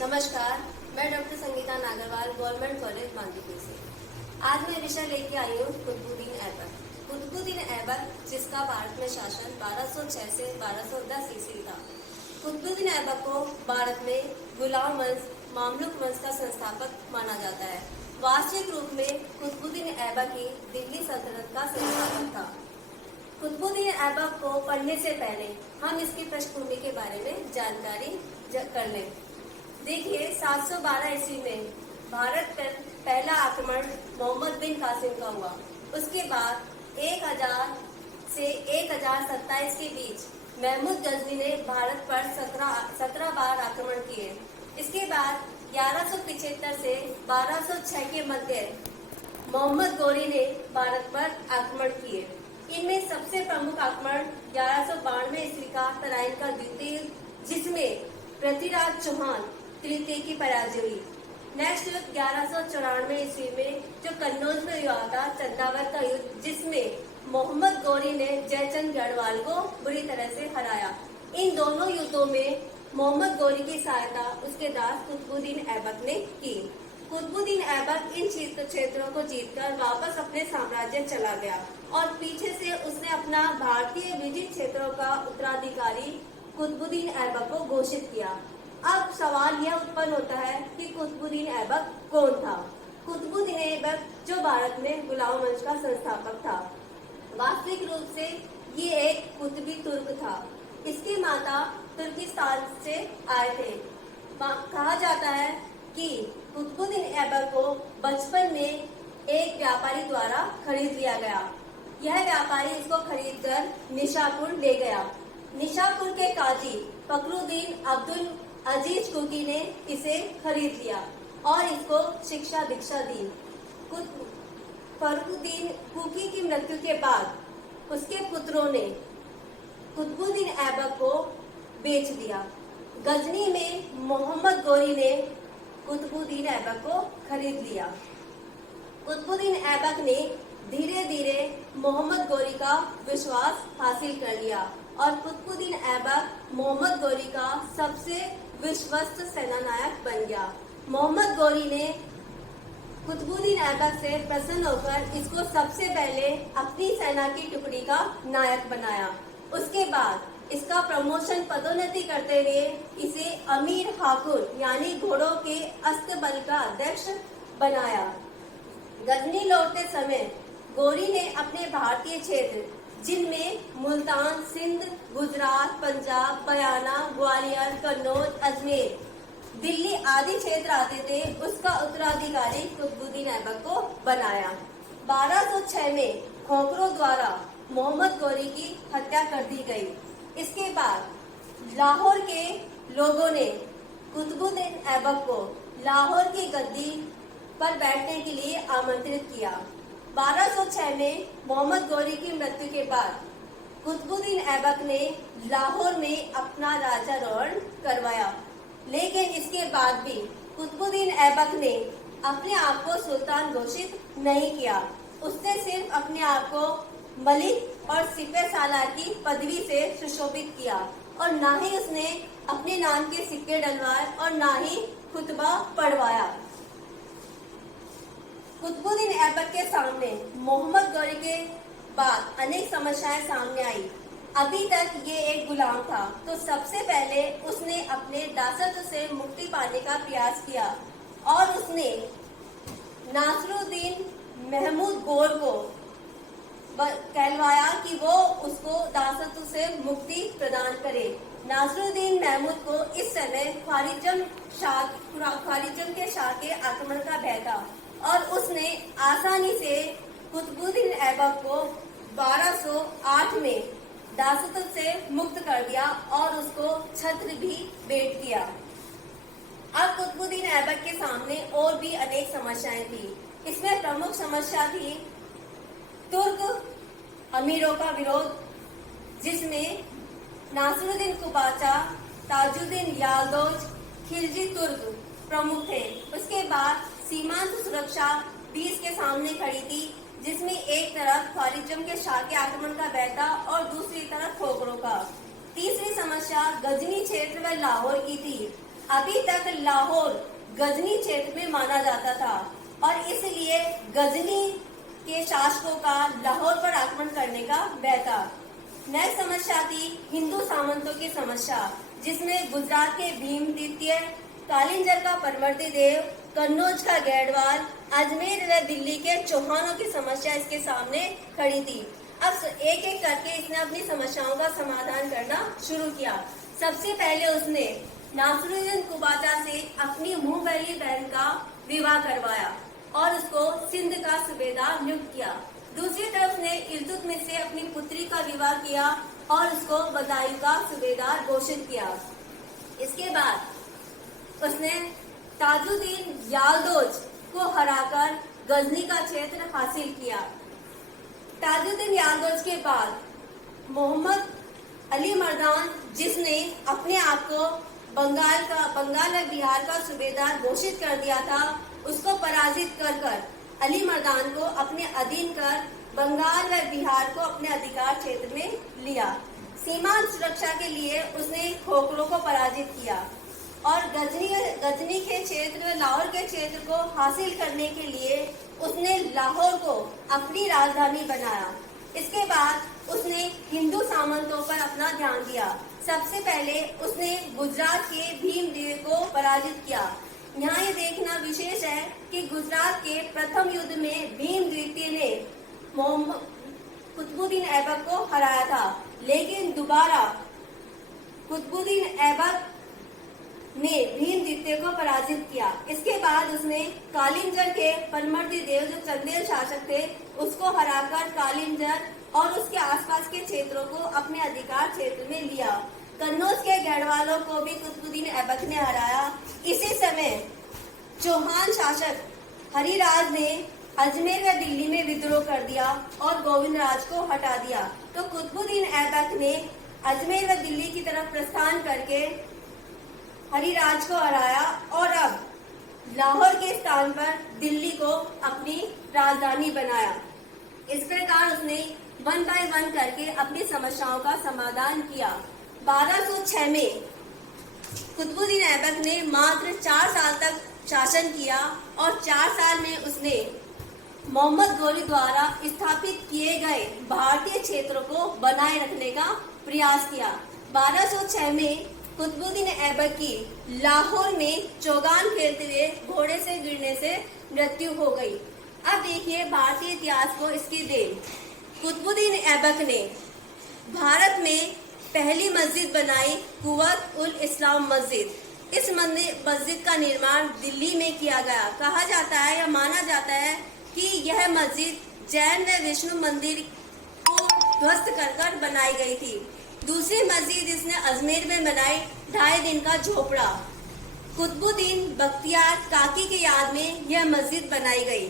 नमस्कार, मैं doctor Sangeeta Nagarwal, government college Manvipur से। आज मैं विषय लेके आई हूँ कुतुबुद्दीन ऐबक। कुतुबुद्दीन ऐबक, जिसका भारत में शासन 1206 से 1210 ईस्वी था। कुतुबुद्दीन ऐबक को भारत में गुलाम वंश, मामलुक वंश का संस्थापक माना जाता है। वास्तविक रूप में कुतुबुद्दीन ऐबक ही दिल्ली सल्तनत का संस्थापक था। कुतुबुद्दीन ऐबक को पढ़ने से पहले हम इसकी पृष्ठभूमि के बारे में जानकारी कर लें। देखिए, 712 ईस्वी में भारत पर पहला आक्रमण मोहम्मद बिन कासिम का हुआ। उसके बाद 1000 से 1027 के बीच महमूद गजनी ने भारत पर 17 बार आक्रमण किए। इसके बाद 1175 से 1206 के मध्य मोहम्मद गौरी ने भारत पर आक्रमण किए। इनमें सबसे प्रमुख आक्रमण 1192 ईस्वी का तराइन का द्वितीय, जिसमें पृथ्वीराज चौहान तृतीय की पराजय हुई। नेक्स्ट युद्ध 1194 ईस्वी में जो कन्नौज में हुआ था, चंदावर का युद्ध, जिसमें मोहम्मद गौरी ने जयचंद गढ़वाल को बुरी तरह से हराया। इन दोनों युद्धों में मोहम्मद गौरी की सहायता उसके दास कुतुबुद्दीन ऐबक ने की। कुतुबुद्दीन ऐबक इन क्षेत्रों को जीतकर वापस अपने साम्राज्य चला गया और पीछे से उसने अपना भारतीय विजित क्षेत्रों का उत्तराधिकारी कुतुबुद्दीन ऐबक को घोषित किया। अब सवाल यह उत्पन्न होता है कि कुतुबुद्दीन ऐबक कौन था? कुतुबुद्दीन ऐबक जो भारत में गुलाम वंश का संस्थापक था। वास्तविक रूप से ये एक कुतुबी तुर्क था। इसकी माता तुर्किस्तान से आए थे। कहा जाता है कि कुतुबुद्दीन ऐबक को बचपन में एक व्यापारी द्वारा खरीद लिया गया। यह व्यापारी इसको खरीदकर निशापुर ले गया। निशापुर के काजी फखरुद्दीन अब्दुल अजीज कुकी ने इसे खरीद लिया और इसको शिक्षा दीक्षा दी। फखरुद्दीन कुकी की मृत्यु के बाद उसके पुत्रों ने कुतुबुद्दीन ऐबक को बेच दिया। गजनी में मोहम्मद गौरी ने कुतुबुद्दीन ऐबक को खरीद लिया। कुतुबुद्दीन ऐबक ने धीरे धीरे मोहम्मद गौरी का विश्वास हासिल कर लिया और कुतुबुद्दीन ऐबक मोहम्मद गौरी का सबसे विश्वस्त सेनानायक बन गया। मोहम्मद गौरी ने कुतुबुद्दीन ऐबक से प्रसन्न होकर इसको सबसे पहले अपनी सेना की टुकड़ी का नायक बनाया। उसके बाद इसका प्रमोशन पदोन्नति करते हुए इसे अमीर हाकुर यानी घोड़ों के अस्तबल का अध्यक्ष बनाया। गजनी लौटते समय गौरी ने अपने भारतीय क्षेत्र, जिनमें मुल्तान, सिंध, गुजरात, पंजाब, बयाना, ग्वालियर, कन्नौज, अजमेर, दिल्ली आदि क्षेत्र आते थे, उसका उत्तराधिकारी कुतुबुद्दीन ऐबक को बनाया। 1206 में खोखरों द्वारा मोहम्मद गौरी की हत्या कर दी गई। इसके बाद लाहौर के लोगों ने कुतुबुद्दीन ऐबक को लाहौर की गद्दी पर बैठने के लिए आमंत्रित किया। 1206 में मोहम्मद गौरी की मृत्यु के बाद कुतुबुद्दीन ऐबक ने लाहौर में अपना राजारोहण करवाया, लेकिन इसके बाद भी कुतुबुद्दीन ऐबक ने अपने आप को सुल्तान घोषित नहीं किया। उसने सिर्फ अपने आप को मलिक और सिपह सालार की पदवी से सुशोभित किया और ना ही उसने अपने नाम के सिक्के डलवाए और ना ही खुतबा पढ़वाया। कुतुबुद्दीन ऐबक के सामने मोहम्मद गौरी के बाद अनेक समस्याएं सामने आई। अभी तक ये एक गुलाम था, तो सबसे पहले उसने अपने दासत्व से मुक्ति पाने का प्रयास किया और उसने नासरुद्दीन महमूद गौर को कहलवाया कि वो उसको दासत्व से मुक्ति प्रदान करे। नासरुद्दीन महमूद को इस समय ख्वारिजम के शाह के आक्रमण का भय था और उसने आसानी से कुतुबुद्दीन ऐबक को 1208 में दासत्व से मुक्त कर दिया और उसको छत्र भी भेंट किया। अब कुतुबुद्दीन ऐबक के सामने और भी अनेक समस्याएं थी। इसमें प्रमुख समस्या थी तुर्क अमीरों का विरोध, जिसमें नासरुद्दीन कुबाचा, ताजुद्दीन याल्दोज, खिलजी तुर्क प्रमुख थे। उसके बाद सीमांत सुरक्षा भी इसके सामने खड़ी थी, जिसमें एक तरफ ख्वारिजम के शाह के आक्रमण का भय था और दूसरी तरफ खोखरों का। तीसरी समस्या गजनी क्षेत्र व लाहौर की थी। अभी तक लाहौर गजनी क्षेत्र में माना जाता था और इसलिए गजनी के शासकों का लाहौर पर आक्रमण करने का भय था। नेक्स्ट समस्या थी हिंदू सामंतों की समस्या, जिसमें गुजरात के भीम द्वितीय, कालिंजर का परवर्ती देव, कन्नौज का गैडवाल, अजमेर व दिल्ली के चौहानों की समस्या इसके सामने खड़ी थी। अब एक एक करके इसने अपनी समस्याओं का समाधान करना शुरू किया। सबसे पहले उसने नासिरुद्दीन कुबाचा से अपनी मुंह वाली बहन का विवाह करवाया और उसको सिंध का सूबेदार नियुक्त किया। दूसरी तरफ उसने इल्तुतमिश से अपनी पुत्री का विवाह किया और उसको बदायूं का सूबेदार घोषित किया। इसके बाद उसने ताजुद्दीन यालदोज को हराकर गजनी का क्षेत्र हासिल किया। ताजुद्दीन यालदोज के बाद मोहम्मद अली मर्दान, जिसने अपने आप को बंगाल व बिहार का सूबेदार घोषित कर दिया था, उसको पराजित कर अली मर्दान को अपने अधीन कर बंगाल व बिहार को अपने अधिकार क्षेत्र में लिया। सीमांत सुरक्षा के लिए उसने खोखरों को पराजित किया और गजनी के क्षेत्र व लाहौर के क्षेत्र को हासिल करने के लिए उसने लाहौर को अपनी राजधानी बनाया। इसके बाद उसने हिंदू सामंतों पर अपना ध्यान दिया। सबसे पहले उसने गुजरात के भीमदेव को पराजित किया। यहाँ ये देखना विशेष है कि गुजरात के प्रथम युद्ध में भीम द्वितीय ने कुतुबुद्दीन ऐबक को हराया था, लेकिन दोबारा कुतुबुद्दीन ऐबक ने भीम द्वितीय को पराजित किया। इसके बाद उसने कालिंजर के परवर्ती देव, जो चंदेल शासक थे, उसको हराकर कालिंजर और उसके आसपास के क्षेत्रों को अपने अधिकार क्षेत्र में लिया। कन्नौज के गढ़वालों को भी कुतुबुद्दीन ऐबक ने हराया। इसी समय चौहान शासक हरिराज ने अजमेर व दिल्ली में विद्रोह कर दिया और गोविंदराज को हटा दिया। तो कुतुबुद्दीन ऐबक ने अजमेर व दिल्ली की तरफ प्रस्थान करके हरिराज को हराया और अब लाहौर के स्थान पर दिल्ली को अपनी राजधानी बनाया। इस प्रकार उसने 1 बाय 1 करके अपनी समस्याओं का समाधान किया। 1206 में कुतुबुद्दीन ऐबक ने मात्र 4 साल तक शासन किया और 4 साल में उसने मोहम्मद गौरी द्वारा स्थापित किए गए भारतीय क्षेत्रों को बनाए रखने का प्रयास किया। 1206 में कुतुबुद्दीन ऐबक की लाहौर में चौगान खेलते हुए घोड़े से गिरने से मृत्यु हो गई। अब देखिए भारतीय इतिहास को इसकी देन। कुतुबुद्दीन ऐबक ने भारत में पहली मस्जिद बनाई, कुव्वत उल इस्लाम मस्जिद। इस मस्जिद का निर्माण दिल्ली में किया गया। कहा जाता है या माना जाता है कि यह मस्जिद जैन व विष्णु मंदिर को ध्वस्त कर बनाई गई थी। दूसरी मस्जिद इसने अजमेर में बनाई, 2.5 दिन का झोपड़ा। कुतुबुद्दीन बख्तियार काकी की याद में यह मस्जिद बनाई गई।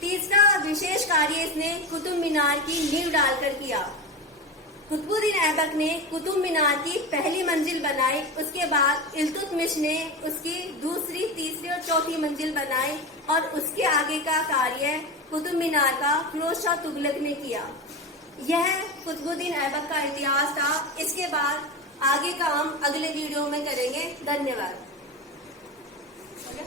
तीसरा विशेष कार्य इसने कुतुब मीनार की नींव डालकर किया। कुतुबुद्दीन ऐबक ने कुतुब मीनार की पहली मंजिल बनाई, उसके बाद इल्तुतमिश ने उसकी दूसरी, तीसरी और चौथी मंजिल बनाई और उसके आगे का कार्य कुतुब मीनार का फिरोज शाह तुगलक ने किया। यह कुतुबुद्दीन ऐबक का इतिहास था। इसके बाद आगे का हम अगले वीडियो में करेंगे। धन्यवाद।